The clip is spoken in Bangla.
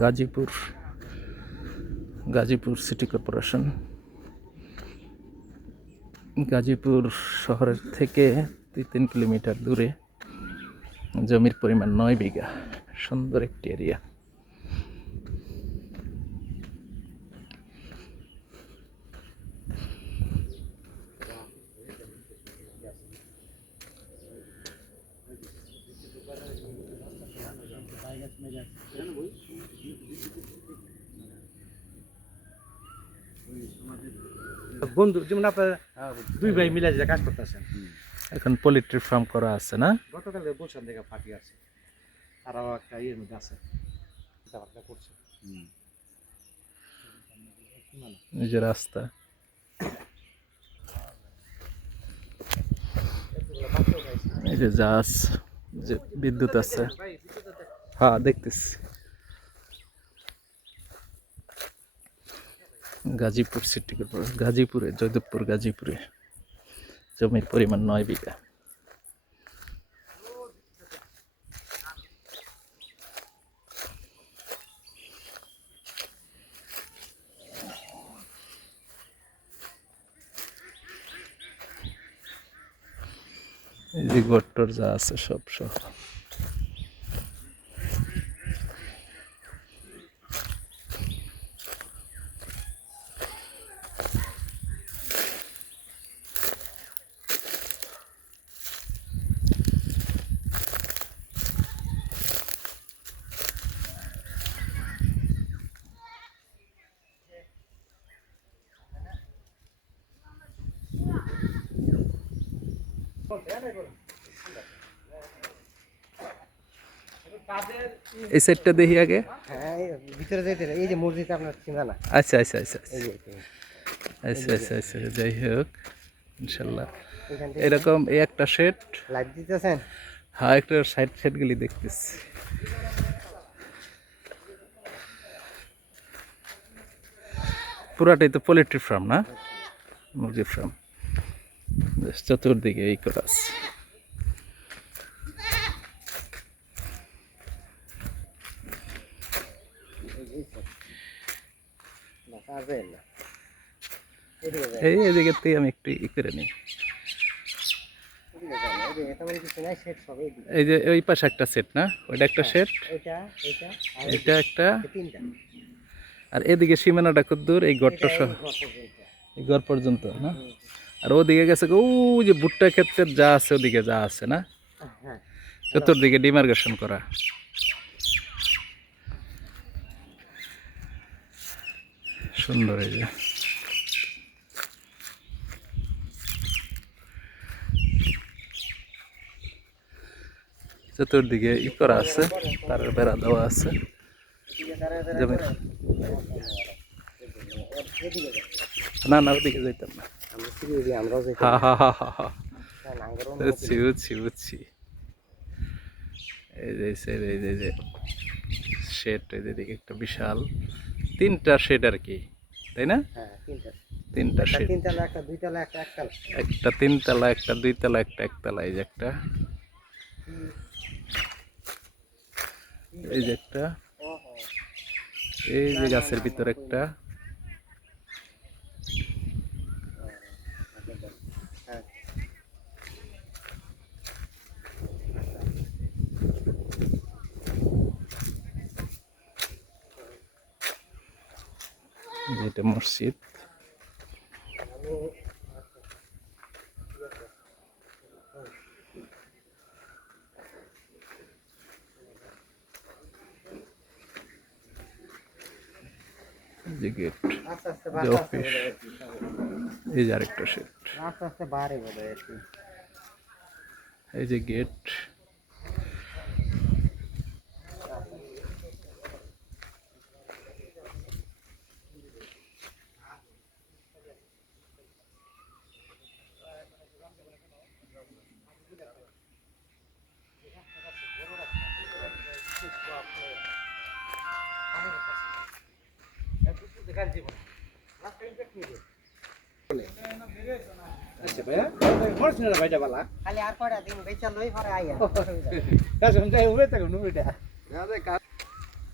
Gazipur Gazipur city corporation. গাজীপুর শহরের থেকে 2-3 কিলোমিটার দূরে, জমির পরিমাণ 9 বিঘা। সুন্দর একটি এরিয়া। বন্ধু যেমন আপনার দুই ভাই মিলে যে কাজ করতেছেন, এখন পোল্ট্রি ফার্ম করা আছে না? গতকালে বলছেন দেখা ফাঁকি আছে, তারাও একটা ইয়ের মধ্যে আছে, কথাবার্তা করছে। এই যে রাস্তা, এই যে জাহাজ, যে বিদ্যুৎ আছে। হ্যাঁ, দেখতেছি। গাজীপুর সিটি কর্পোরেশন, গাজীপুরে, জয়দেবপুর গাজীপুরে জমির পরিমাণ 9 বিঘা। এই যে গট্টর যা আছে সব সহ। এই সাইডটা দেখি আগে। হ্যাঁ, ভিতরে যাইতে এই যে মসজিদ আপনার চিন্তা না। আচ্ছা আচ্ছা আচ্ছা আচ্ছা আচ্ছা আচ্ছা, যাই হোক, ইনশাল্লাহ এরকম এই একটা শেড লাইট দিতেছেন। হ্যাঁ, একটা সাইড শেড গুলি দেখতেছি। পুরাটাই তো পোল্ট্রি ফার্ম না, মুরগি ফার্ম। চতুর্দিকে এই করা আছে। এই এদিকে থেকে আমি একটু করে নিই। এই যে ওই পাশে একটা সেট না, ওইটা একটা সেট, এটা একটা, আর এদিকে সীমানাটা কত দূর? এই ঘরটা সহ, এই ঘর পর্যন্ত না? আর ওদিকে গেছে ও যে ভুট্টা ক্ষেত্রে যা আছে, ওদিকে যা আছে না, চতুর্দিকে ডিমার্কেশন করা। সুন্দর। এই যে চতুর্দিকে ই করা আছে, তারের বেড়া দেওয়া আছে। না না, ওদিকে যাইতাম না। হ্যাঁ হ্যাঁ হ্যাঁ হ্যাঁ হ্যাঁ, বুঝছি বুঝছি বুঝছি। এই যে এই যে শেড, এদিকে একটা বিশাল 3টা শেড আর কি, তাই না? তিনটা শেড, একটা 3তলা, একটা 2তলা, একটা 1তলা। এই যে একটা, এই যে একটা, এই যে গাছের ভিতরে একটা, যেটা মসজিদ। যে গেট, যে অফিস, এই যে আরেকটা শেড, এই যে গেট। আচ্ছা ভাইয়া, পড়াশোনার ভাইটা বালা খালি আর কয়টা দিন বেচা লই পরে আইয়া। কাজ সমঝাই উড়ে থাকুন উড়েটা।